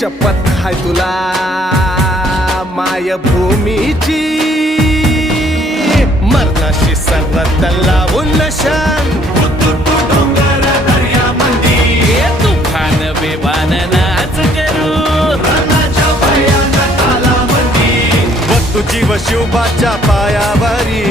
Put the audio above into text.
शपथ हाय तुला मायभूमीची, मरणाशी सरत लावून नशान डोंगर दर्यामंदी तुफान बेबान नाच करू रणाच्या भयानक तालामंदी बघ तुझी व शिवबाच्या पायावरी